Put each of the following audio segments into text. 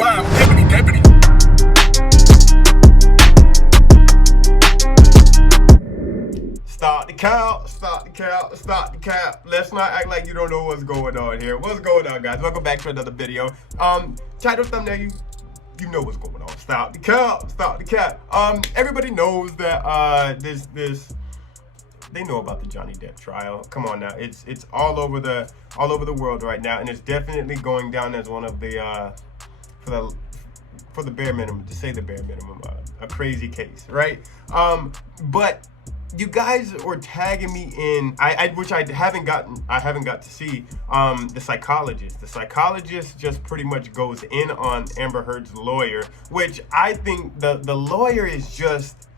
Wow, deputy. Start the count. Let's not act like you don't know what's going on here. What's going on, guys? Welcome back to another video. Title, thumbnail, you know what's going on. Start the count. Everybody knows that they know about the Johnny Depp trial. Come on now, it's all over the world right now, and it's definitely going down as one of the for the bare minimum, to say the bare minimum, a crazy case, right? But you guys were tagging me in, which I haven't got to see. The Psychologist. The Psychologist just pretty much goes in on Amber Heard's lawyer, which I think the lawyer is just.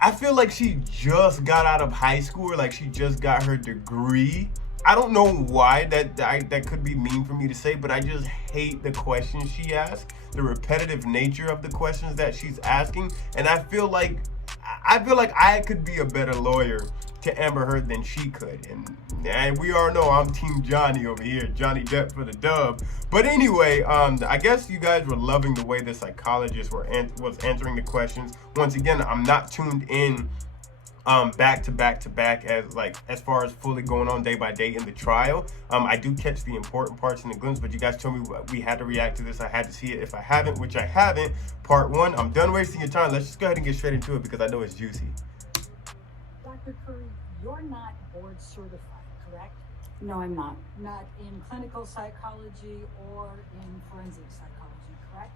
I feel like she just got out of high school, or like she just got her degree. I don't know why that could be mean for me to say, but I just hate the questions she asks, the repetitive nature of the questions that she's asking, and I feel like I could be a better lawyer to Amber Heard than she could, and we all know I'm Team Johnny over here, Johnny Depp for the dub. But anyway, I guess you guys were loving the way the Psychologist was answering the questions. Once again, I'm not tuned in back to back as far as fully going on day by day in the trial. I do catch the important parts in the glimpse, but you guys told me we had to react to this. I had to see it. If I haven't, which I haven't, part one, I'm done wasting your time. Let's just go ahead and get straight into it because I know it's juicy. Dr. Curry, you're not board certified, correct? No, I'm not. Not in clinical psychology or in forensic psychology, correct?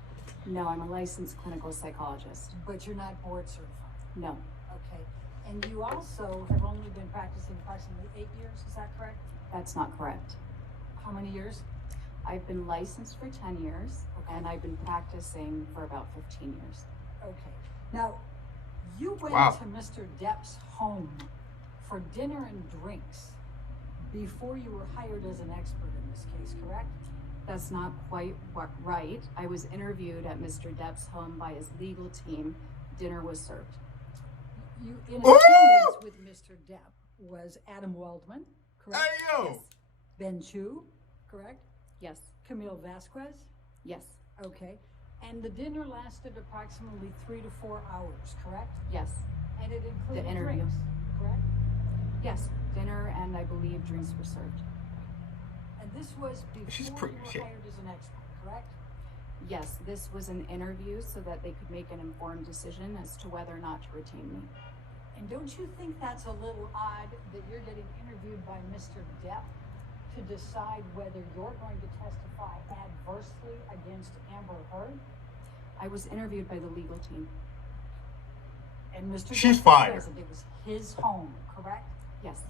No, I'm a licensed clinical psychologist. But you're not board certified? No. Okay. And you also have only been practicing approximately 8 years, is that correct? That's not correct. How many years? I've been licensed for 10 years, okay, and I've been practicing for about 15 years. Okay. Now, you went to Mr. Depp's home for dinner and drinks before you were hired as an expert in this case, correct? That's not quite right. I was interviewed at Mr. Depp's home by his legal team. Dinner was served. You in attendance with Mr. Depp was Adam Waldman, correct? Hey, yo! Yes. Ben Chu, correct? Yes. Camille Vasquez? Yes. Okay. And the dinner lasted approximately 3 to 4 hours, correct? Yes. And it included The interview. drinks, correct? Yes. Dinner and I believe drinks were served. And this was before you were hired as an expert, correct? Yes, this was an interview so that they could make an informed decision as to whether or not to retain me. And don't you think that's a little odd that you're getting interviewed by Mr. Depp to decide whether you're going to testify adversely against Amber Heard? I was interviewed by the legal team. And Mr. She's Depp fired. was present. It was his home, correct? Yes.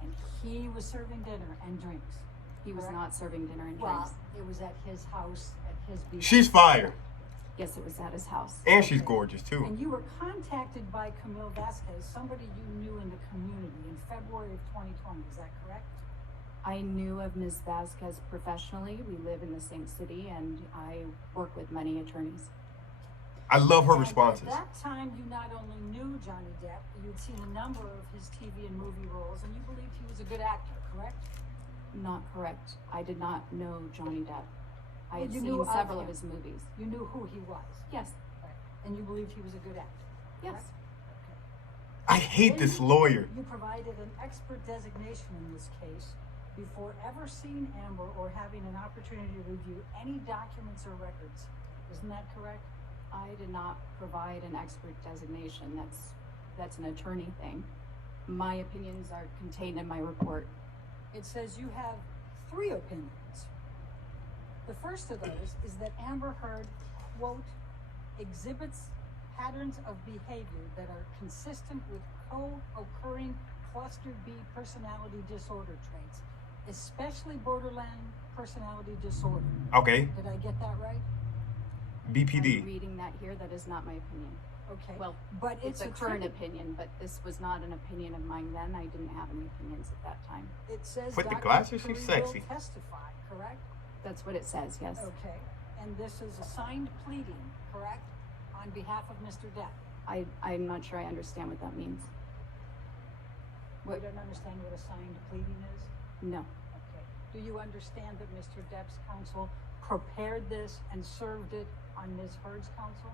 And he was serving dinner and drinks. He was correct? not serving dinner and Well, drinks. it was at his house, at his behest. She's fired, Yes, it was at his house. and she's gorgeous too. And you were contacted by Camille Vasquez, somebody you knew in the community, in February of 2020. Is that correct? I knew of Ms. Vasquez professionally. We live in the same city, and I work with many attorneys. I love her And responses. at that time, you not only knew Johnny Depp, you'd seen a number of his TV and movie roles, and you believed he was a good actor, correct? Not correct. I did not know Johnny Depp. I Well, had you seen knew of several him. of his movies. You knew who he was. Yes. Right. And you believed he was a good actor. Yes. Correct? I hate this lawyer. You provided an expert designation in this case before ever seeing Amber or having an opportunity to review any documents or records. Isn't that correct? I did not provide an expert designation. That's an attorney thing. My opinions are contained in my report. It says you have 3 opinions. The first of those is that Amber Heard, quote, exhibits patterns of behavior that are consistent with co-occurring cluster B personality disorder traits, especially borderline personality disorder. Okay, Did I get that right? I'm BPD. reading that here. That is not my opinion. Okay. Well, but it's a current treatment. opinion, but this was not an opinion of mine then. I didn't have any opinions at that time. It says With the Dr. glasses, Curry she's sexy. will testify, correct? That's what it says, yes. Okay. And this is a signed pleading, correct? On behalf of Mr. Depp. I'm not sure I understand what that means. You don't understand what a signed pleading is? No. Okay. Do you understand that Mr. Depp's counsel prepared this and served it on Ms. Heard's counsel?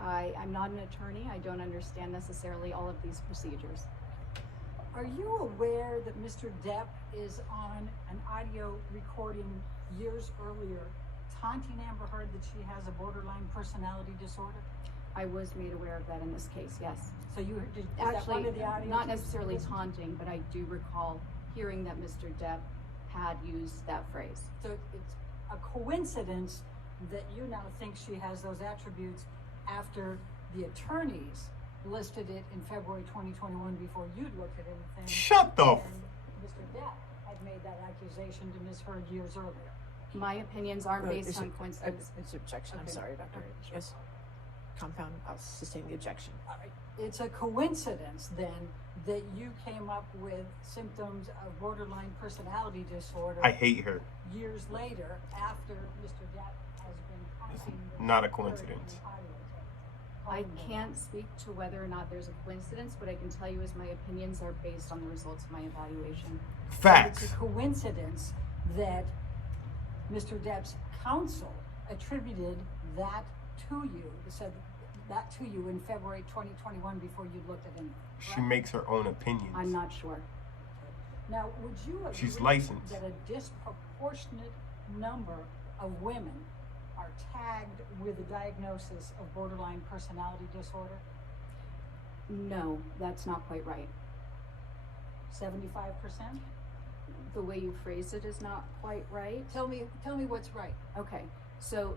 I'm not an attorney. I don't understand necessarily all of these procedures. Are you aware that Mr. Depp is on an audio recording years earlier taunting Amber Heard that she has a borderline personality disorder? I was made aware of that in this case, yes. So you did that one Actually, of the audio not tapes necessarily you listened to? taunting, but I do recall hearing that Mr. Depp had used that phrase. So it's a coincidence that you now think she has those attributes after the attorneys listed it in February 2021 before you'd looked at anything. Shut the f- And Mr. Depp had made that accusation to Ms. Heard years earlier. My opinions aren't No, based it's on a- coincidence. It's an objection. I'm Okay. sorry, Doctor. Okay. Yes. Compound. I'll sustain the objection. All right. It's a coincidence then that you came up with symptoms of borderline personality disorder I hate her. years later after Mr. Depp has been taunting Ms. not a Heard coincidence. in the audio tape. I can't speak to whether or not there's a coincidence. What I can tell you is my opinions are based on the results of my evaluation. Facts. It's a coincidence that Mr. Depp's counsel attributed that to you, said that to you in February 2021 before you looked at anything. She correct? makes her own opinions. I'm not sure. Now, would you agree She's licensed. that a disproportionate number of women are tagged with a diagnosis of borderline personality disorder? No, that's not quite right. 75%? The way you phrased it is not quite right. Tell me what's right. Okay, so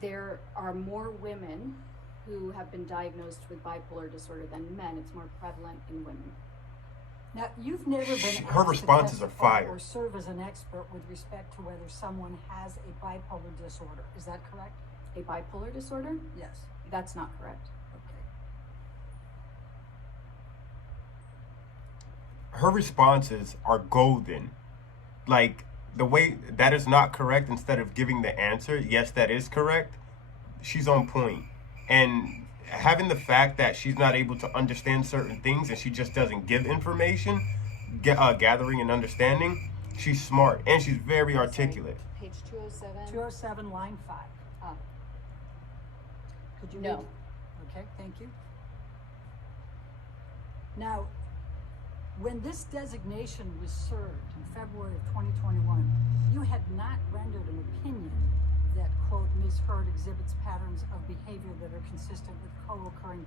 there are more women who have been diagnosed with bipolar disorder than men. It's more prevalent in women. Now, you've never been Her asked responses to are testify fire. or serve as an expert with respect to whether someone has a bipolar disorder. Is that correct? A bipolar disorder? Yes. That's not correct. Okay. Her responses are golden. Like, the way that is not correct, instead of giving the answer, yes, that is correct, she's on point. And having the fact that she's not able to understand certain things and she just doesn't give information, gathering and understanding, she's smart and she's very articulate. Page 207. 207, line 5. Could you No. read? Okay, thank you. Now, when this designation was served in February of 2021, you had not rendered an opinion that, quote, Ms. Heard exhibits patterns of behavior that are consistent with co-occurring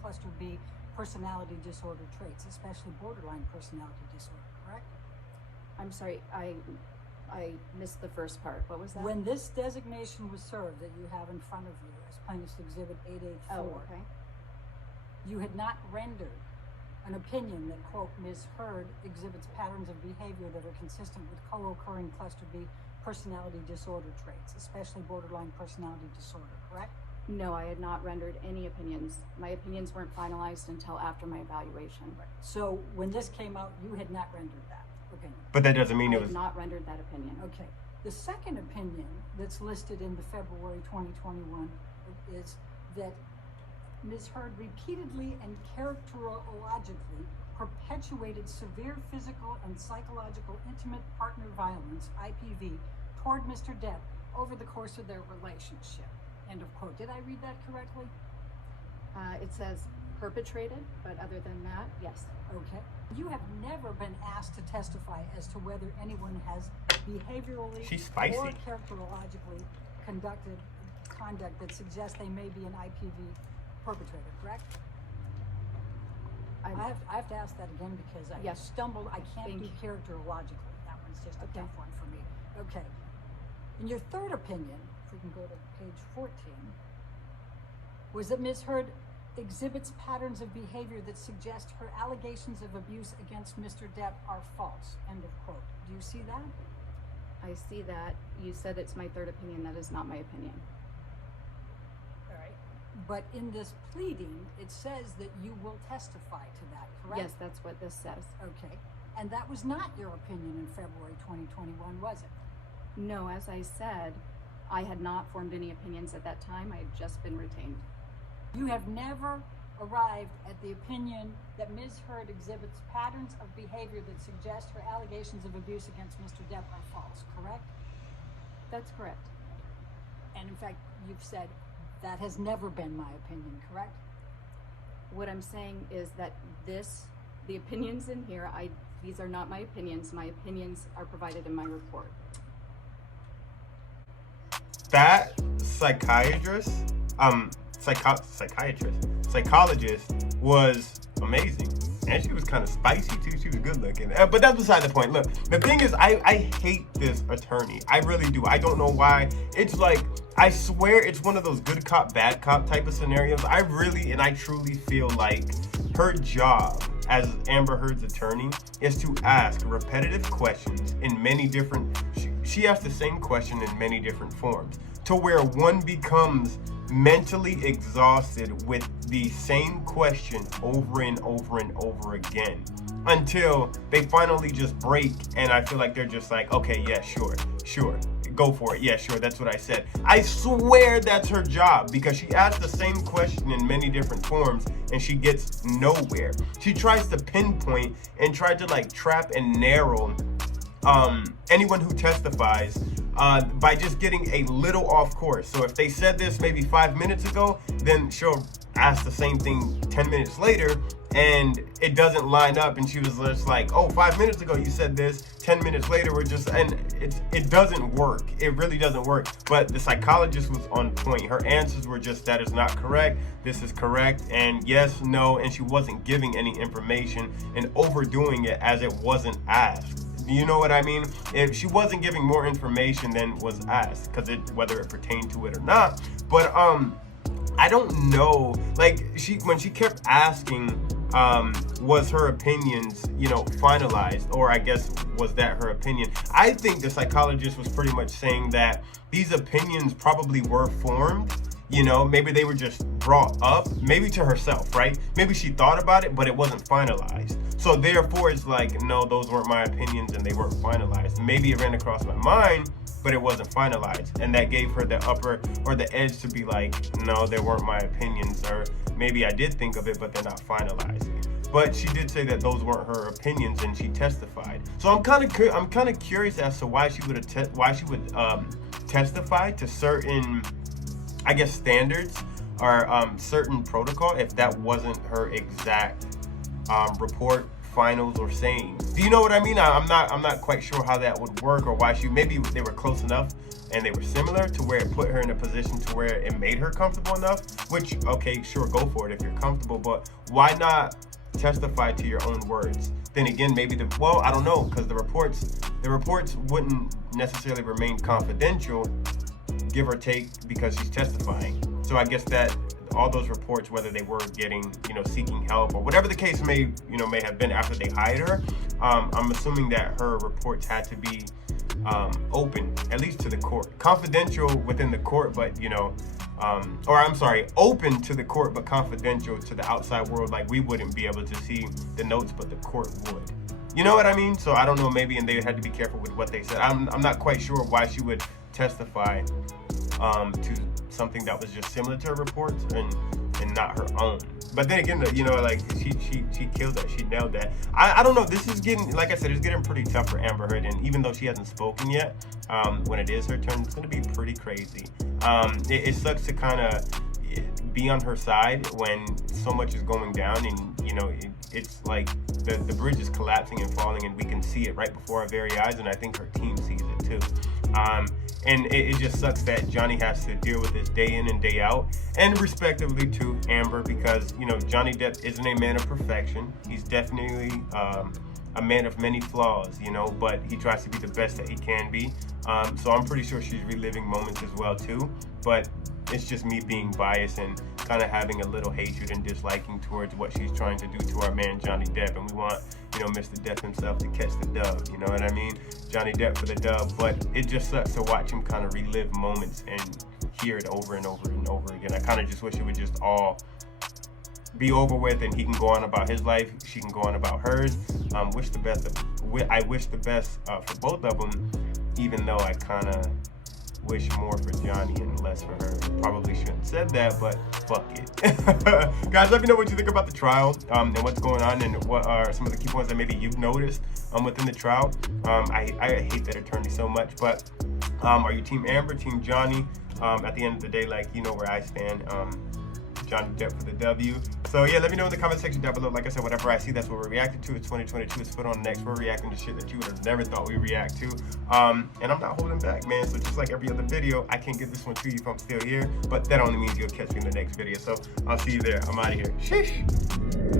cluster B personality disorder traits, especially borderline personality disorder, correct? I'm sorry, I missed the first part. What was that? When this designation was served that you have in front of you as Plaintiff's Exhibit 884, Oh, okay. you had not rendered an opinion that, quote, Ms. Heard exhibits patterns of behavior that are consistent with co-occurring cluster B personality disorder traits, especially borderline personality disorder, correct? No, I had not rendered any opinions. My opinions weren't finalized until after my evaluation. So when this came out, you had not rendered that opinion. But that doesn't mean I it had was. not rendered that opinion. Okay. The second opinion that's listed in the February 2021 is that Ms. Heard repeatedly and characterologically perpetuated severe physical and psychological intimate partner violence, IPV, toward Mr. Depp over the course of their relationship. End of quote. Did I read that correctly? It says perpetrated, but other than that, yes. Okay. You have never been asked to testify as to whether anyone has behaviorally She's spicy. or characterologically conducted conduct that suggests they may be an IPV perpetrator, correct? I have to ask that again because I Yes. stumbled. I can't Thank do you. characterologically. That one's just a Okay. tough one for me. Okay. In your third opinion, if we can go to page 14, was that Ms. Heard exhibits patterns of behavior that suggest her allegations of abuse against Mr. Depp are false. End of quote. Do you see that? I see that. You said it's my third opinion. That is not my opinion. All right. But in this pleading, it says that you will testify to that, correct? Yes, that's what this says. Okay. And that was not your opinion in February 2021, was it? No, as I said, I had not formed any opinions at that time. I had just been retained. You have never arrived at the opinion that Ms. Heard exhibits patterns of behavior that suggest her allegations of abuse against Mr. Depp are false, correct? That's correct. And in fact, you've said that has never been my opinion, correct? What I'm saying is that the opinions in here, these are not my opinions. My opinions are provided in my report. That psychologist was amazing. And she was kind of spicy too. She was good looking. But that's beside the point. Look, the thing is, I hate this attorney. I really do. I don't know why. It's like, I swear it's one of those good cop, bad cop type of scenarios. I really and I truly feel like her job as Amber Heard's attorney is to ask repetitive questions in many different, she asks the same question in many different forms, to where one becomes mentally exhausted with the same question over and over and over again, until they finally just break, and I feel like they're just like, okay, yeah, sure, go for it, yeah, sure, that's what I said. I swear that's her job, because she asks the same question in many different forms and she gets nowhere. She tries to pinpoint and try to like trap and narrow anyone who testifies by just getting a little off course. So if they said this maybe 5 minutes ago, then she'll ask the same thing 10 minutes later, and it doesn't line up, and she was just like, oh, 5 minutes ago you said this, 10 minutes later we're just, and it doesn't work. It really doesn't work. But the psychologist was on point. Her answers were just, that is not correct, this is correct, and yes, no, and she wasn't giving any information and overdoing it as it wasn't asked. You know what I mean? If she wasn't giving more information than was asked, because whether it pertained to it or not. But I don't know. Like, when she kept asking, was her opinions, finalized, or I guess was that her opinion? I think the psychologist was pretty much saying that these opinions probably were formed. Maybe they were just brought up, maybe to herself, right? Maybe she thought about it, but it wasn't finalized. So therefore, it's like, no, those weren't my opinions and they weren't finalized. Maybe it ran across my mind, but it wasn't finalized. And that gave her the upper or the edge to be like, no, they weren't my opinions. Or maybe I did think of it, but they're not finalized. But she did say that those weren't her opinions, and she testified. So I'm kind of curious as to why she would testify to certain, I guess, standards or certain protocol if that wasn't her exact report, finals, or sayings. Do you know what I mean? I'm not quite sure how that would work, or why maybe they were close enough and they were similar to where it put her in a position to where it made her comfortable enough, which, okay, sure, go for it if you're comfortable, but why not testify to your own words? Then again, maybe I don't know, because the reports wouldn't necessarily remain confidential, give or take, because she's testifying. So I guess that all those reports, whether they were getting, seeking help or whatever the case may have been after they hired her, I'm assuming that her reports had to be open, at least to the court. Confidential within the court, but, open to the court, but confidential to the outside world. Like, we wouldn't be able to see the notes, but the court would. You know what I mean? So I don't know, maybe, and they had to be careful with what they said. I'm not quite sure why she would testify to something that was just similar to her reports and not her own. But then again, like, she killed that. She nailed that. I don't know. This is getting, like I said, it's getting pretty tough for Amber Heard. And even though she hasn't spoken yet, when it is her turn, it's going to be pretty crazy. It sucks to kind of be on her side when so much is going down, and it's like the bridge is collapsing and falling, and we can see it right before our very eyes, and I think her team sees it too. And it just sucks that Johnny has to deal with this day in and day out, and respectively to Amber, because Johnny Depp isn't a man of perfection. He's definitely a man of many flaws, but he tries to be the best that he can be. So I'm pretty sure she's reliving moments as well too, but it's just me being biased and kind of having a little hatred and disliking towards what she's trying to do to our man Johnny Depp, and we want Mr. Depp himself to catch the dub, you know what I mean? Johnny Depp for the dub. But it just sucks to watch him kind of relive moments and hear it over and over and over again. I kind of just wish it would just all be over with, and he can go on about his life, she can go on about hers. I wish the best for both of them, even though I kind of wish more for Johnny and less for her. Probably shouldn't have said that, but fuck it. Guys, let me know what you think about the trial and what's going on, and what are some of the key points that maybe you've noticed within the trial. I hate that attorney so much, but are you Team Amber, Team Johnny? At the end of the day, like, you know where I stand. Johnny Depp for the W. So yeah, let me know in the comment section down below. Like I said, whatever I see, that's what we're reacting to. It's 2022. It's put on next. We're reacting to shit that you would have never thought we react to. And I'm not holding back, man. So just like every other video, I can't get this one to you if I'm still here. But that only means you'll catch me in the next video. So I'll see you there. I'm out of here. Sheesh.